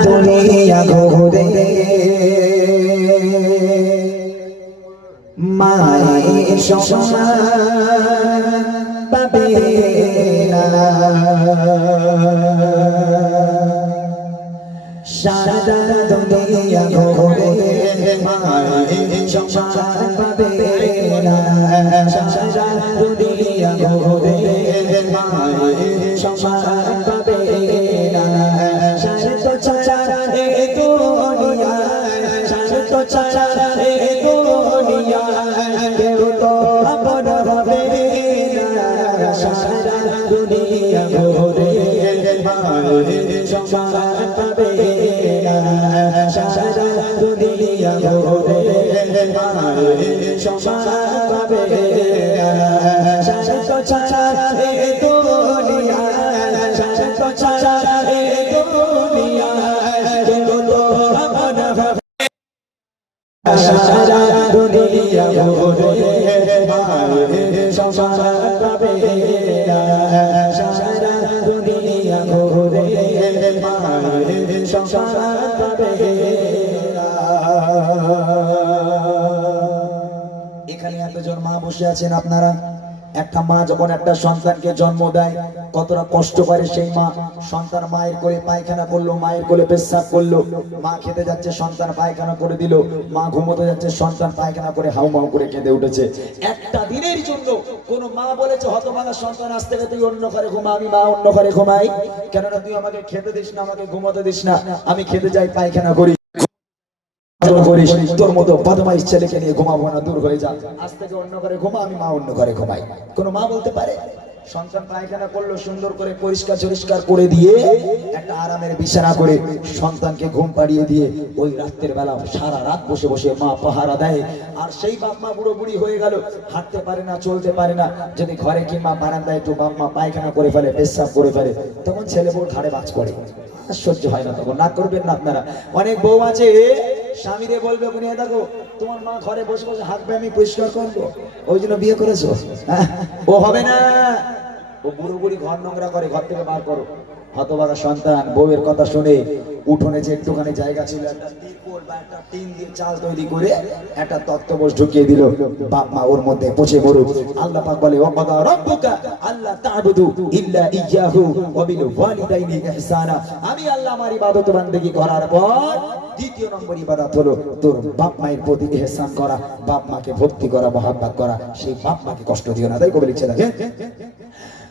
দুনিয়া ঘুরে মায়ের সমান পাবে সারা দুনিয়া ঘুরে মায়ের সমান পাবে সারা দুনিয়া ঘুরে মায়ের সমান সমান পাবে সারা দুনিয়া ঘুরে মায়ের সমান পাবে না সারত ছাড়া এ দুনিয়া সারত ছাড়া এ দুনিয়া তো সারা দুনিয়া ঘুরে মায়ের সমান বসে আছেন আপনারা? একটা মা যখন একটা সন্তানকে জন্ম দেয়, কতটা কষ্ট করে সেই মা সন্তান মায়ের কোলে পায়খানা করল, মায়ের কোলে পেশাব করল। মা খেতে যাচ্ছে, সন্তান পায়খানা করে দিল। মা ঘুমোতে যাচ্ছে, সন্তান পায়খানা করে হাউ মাউ করে কেঁদে উঠেছে। একটা দিনের জন্য কোন মা বলেছে, হতভাগা সন্তান, আজ থেকে তুই অন্য ঘরে ঘুমা, আমি মা অন্য ঘরে ঘুমাই। কেননা তুই আমাকে খেতে দিস না, আমাকে ঘুমোতে দিস না। আমি খেতে যাই, পায়খানা করি। করে করে করে সন্তানকে ঘুম পাড়িয়ে দিয়ে ওই রাত্রের বেলা সারা রাত বসে বসে মা পাহারা দেয়। আর সেই বাপ বুড়ো বুড়ি হয়ে গেল, হাঁটতে পারে না, চলতে পারে না। যদি ঘরে কিংবা বারান্দায় একটু বাপ মা পায়খানা করে ফেলে, পেশাব করে ফেলে, তখন ছেলে বউ ঘাড়ে বাজ পড়ে। সহ্য হয় না তখন না করবেন না আপনারা। অনেক বউ আছে স্বামীরে বলবে, বুনিয়া, দেখো, তোমার মা ঘরে বসে বসে হাত আমি পরিষ্কার করব। ওই জন্য বিয়ে করেছ? হ্যাঁ? ও হবে না। ও বুড়ো বুড়ি ঘর নোংরা করে, ঘর থেকে বার করো। হতবাগা সন্তান, বউয়ের কথা শুনে উঠোনে যে একটুখানি জায়গা ছিল বাপ মা প্রতি করা, বাপ মাকে ভক্তি করা করা। সেই বাপ মাকে কষ্ট দিও না, তাই কবে দেখেন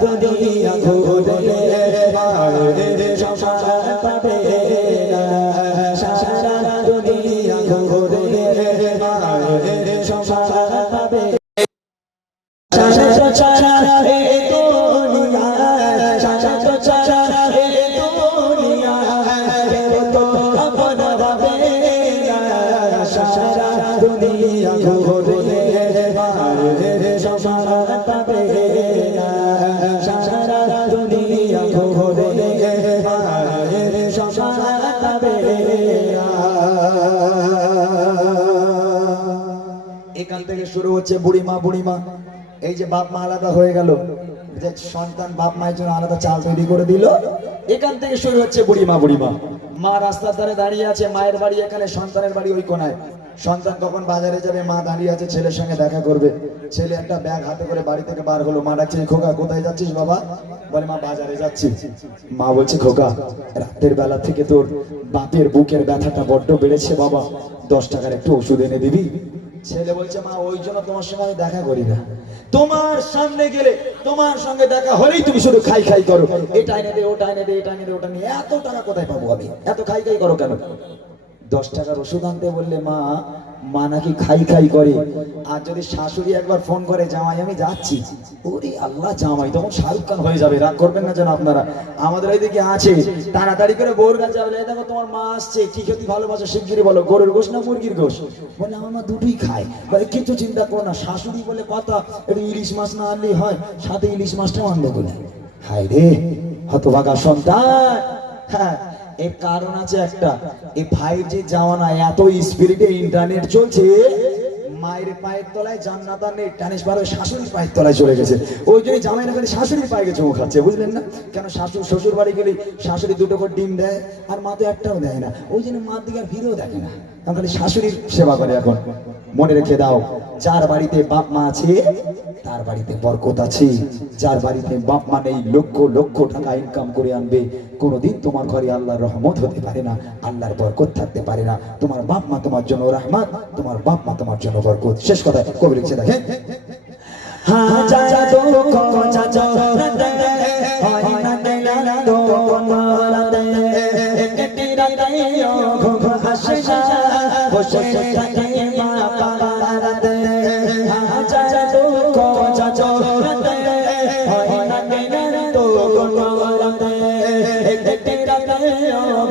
দুনিয়া ঘুরে মায়ের সমান পাবে সারা দুনিয়া ঘুরে মায়ের সমান পাবে সারা সারা হে দুনিয়া সারা সারা হে দুনিয়া তো আপন ভাবে সারা দুনিয়া ঘুরে মায়ের সমান পাবে শুরু হচ্ছে বুড়িমা বুড়িমা। এই যে বাপ মা আলাদা হয়ে গেল। যে সন্তান বাপ মায়ের জন্য আলাদা চাল তৈরি করে দিল। এখান থেকে শুরু হচ্ছে বুড়িমা বুড়িমা। মা রাস্তার ধারে দাঁড়িয়ে আছে, মায়ের বাড়ি এখানে, সন্তানের বাড়ি ওই কোনায়। সন্তান কখন বাজারে যাবে, মা দাঁড়িয়ে আছে, ছেলের সঙ্গে দেখা করবে। ছেলে একটা ব্যাগ হাতে করে বাড়ি থেকে বার হলো। মা ডাকছে খোকা, কোথায় যাচ্ছিস বাবা? বলে, মা বাজারে যাচ্ছি। মা বলছে, খোকা, রাতের বেলা থেকে তোর বাপের বুকের ব্যথাটা বড্ড বেড়েছে বাবা। দশ টাকার একটু ওষুধ এনে দিবি? ছেলে বলছে, মা, ওই জন্য তোমার সঙ্গে আমি দেখা করি না। তোমার সামনে গেলে তোমার সঙ্গে দেখা হলেই তুমি শুধু খাই খাই করো। এটা এনে দে ওটা এনে দে এটা এনে দে, ওটা নিয়ে এত টাকা কোথায় পাবো আমি? এত খাই খাই করো কেন? দশ টাকার ওষুধ আনতে বললে, মা মা নাকি খাই খাই করে। আর যদি শাশুড়ি একবার ফোন করে, জামাই, আমি যাচ্ছি। ওরে আল্লাহ জামাই, তখন শাহরুখ খান হয়ে যাবে। রাগ করবেন না যেন আপনারা। আমাদের ওইদিকে আছে। তাড়াতাড়ি করে বোর কাছে যাবে। দেখো তোমার মা আসছে। কি খেতে ভালোবাসো শিগগিরি বলো। গরুর গোশ না মুরগির গোশ? বলে, আমার মা দুটোই খায়। বলে, কিছু চিন্তা করো না। শাশুড়ি বলে কথা একটু ইলিশ মাছ না আনলেই হয়। সাথে ইলিশ মাছটাও আনলো বলে। হায় রে, হতভাগা সন্তান। হ্যাঁ এর কারণ আছে একটা। এই ফাইভ জি জামানা এত স্পিরিটে ইন্টারনেট চলছে, মায়ের পায়ের তলায় জান্নাত আর নেই টানিস পার শাশুড়ির পায়ের তলায় চলে গেছে। ওই জন্য জামাইরা খালি শাশুড়ির পায়ে গেছে খাচ্ছে, বুঝলেন না? কেন শাশুড়, শ্বশুর বাড়ি গেলে শাশুড়ি দুটো করে ডিম দেয়, আর মা তো একটাও দেয় না। ওই জন্য মার দিকে আর ফিরেও দেখে না। কারণ খালি শাশুড়ির সেবা করে এখন। মনে রেখে দাও, যার বাড়িতে বাপ মা আছে তার বাড়িতে বরকত আছে যার বাড়িতে বাপ মা নেই লক্ষ লক্ষ টাকা ইনকাম করে আনবে কোনোদিন তোমার ঘরে আল্লাহর রহমত হতে পারে না আল্লাহর বরকত থাকতে পারে না তোমার বাপ মা তোমার জন্য রহমত তোমার বাপ মা তোমার জন্য বরকত শেষ কথা কবি লিখছে হ্যাঁ যা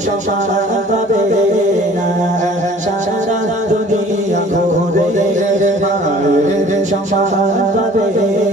সংসার পাবে না সারা দুনিয়া ঘুরে সংসার পাবে